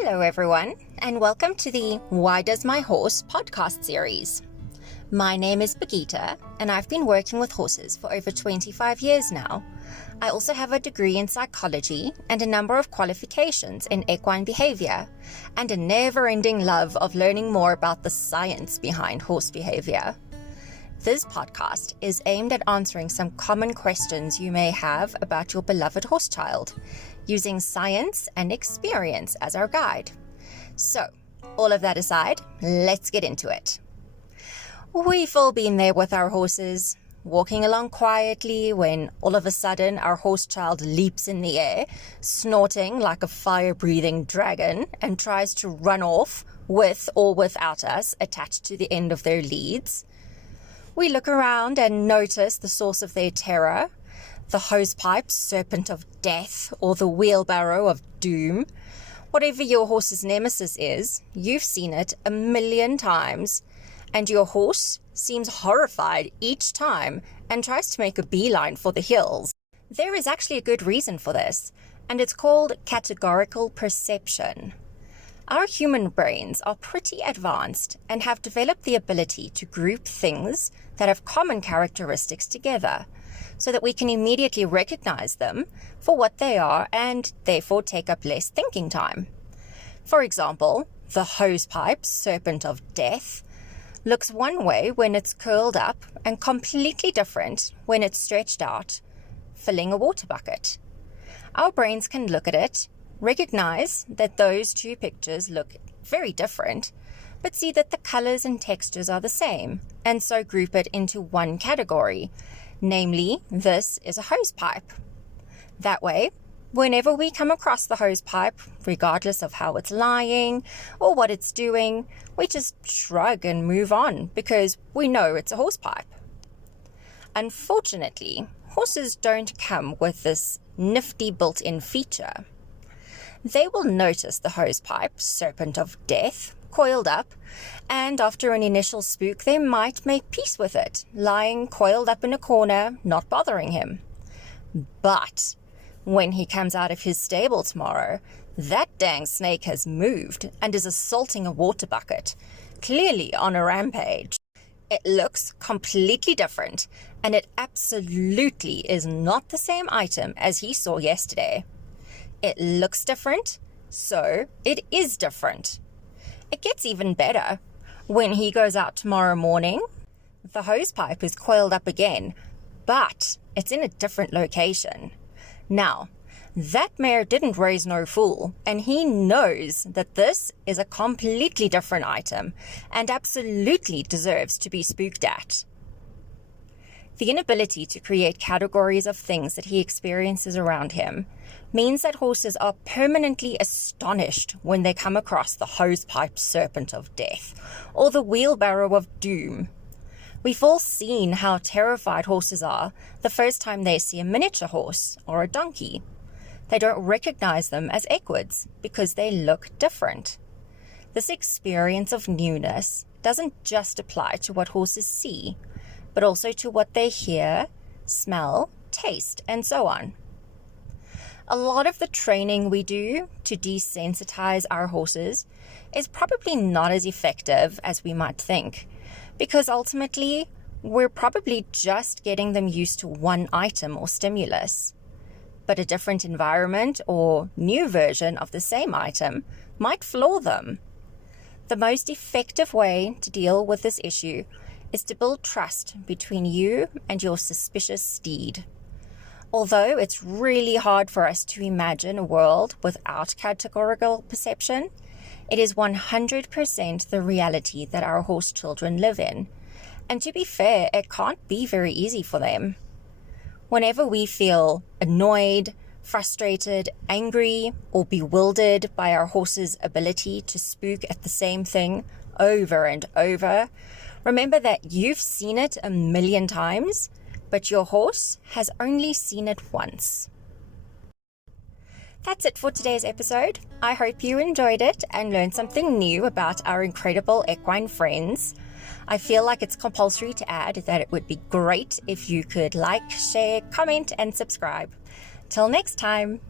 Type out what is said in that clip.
Hello everyone, and welcome to the Why Does My Horse podcast series. My name is Birgitta, and I've been working with horses for over 25 years now. I also have a degree in psychology and a number of qualifications in equine behavior, and a never-ending love of learning more about the science behind horse behavior. This podcast is aimed at answering some common questions you may have about your beloved horse child, using science and experience as our guide. So, all of that aside, let's get into it. We've all been there with our horses, walking along quietly when all of a sudden our horse child leaps in the air, snorting like a fire-breathing dragon, and tries to run off with or without us attached to the end of their leads. We look around and notice the source of their terror, the hosepipe, serpent of death, or the wheelbarrow of doom. Whatever your horse's nemesis is, you've seen it 1,000,000 times, and your horse seems horrified each time and tries to make a beeline for the hills. There is actually a good reason for this, and it's called categorical perception. Our human brains are pretty advanced and have developed the ability to group things that have common characteristics together, so that we can immediately recognize them for what they are and therefore take up less thinking time. For example, the hosepipe, serpent of death, looks one way when it's curled up and completely different when it's stretched out, filling a water bucket. Our brains can look at it, recognize that those two pictures look very different, but see that the colors and textures are the same, and so group it into one category, namely, this is a hosepipe. That way, whenever we come across the hosepipe, regardless of how it's lying or what it's doing, we just shrug and move on because we know it's a hosepipe. Unfortunately, horses don't come with this nifty built-in feature. They will notice the hosepipe, serpent of death, coiled up, and after an initial spook, they might make peace with it, lying coiled up in a corner, not bothering him. But when he comes out of his stable tomorrow, that dang snake has moved and is assaulting a water bucket, clearly on a rampage. It looks completely different, and it absolutely is not the same item as he saw yesterday. It looks different, so it is different. It gets even better. When he goes out tomorrow morning, the hosepipe is coiled up again, but it's in a different location. Now, that mare didn't raise no fool, and he knows that this is a completely different item and absolutely deserves to be spooked at. The inability to create categories of things that he experiences around him means that horses are permanently astonished when they come across the hosepipe serpent of death or the wheelbarrow of doom. We've all seen how terrified horses are the first time they see a miniature horse or a donkey. They don't recognize them as equids because they look different. This experience of newness doesn't just apply to what horses see, but also to what they hear, smell, taste, and so on. A lot of the training we do to desensitize our horses is probably not as effective as we might think, because ultimately, we're probably just getting them used to one item or stimulus. But a different environment or new version of the same item might floor them. The most effective way to deal with this issue is to build trust between you and your suspicious steed. Although it's really hard for us to imagine a world without categorical perception, it is 100% the reality that our horse children live in. And to be fair, it can't be very easy for them. Whenever we feel annoyed, frustrated, angry, or bewildered by our horse's ability to spook at the same thing over and over, remember that you've seen it 1,000,000 times, but your horse has only seen it once. That's it for today's episode. I hope you enjoyed it and learned something new about our incredible equine friends. I feel like it's compulsory to add that it would be great if you could like, share, comment, and subscribe. Till next time.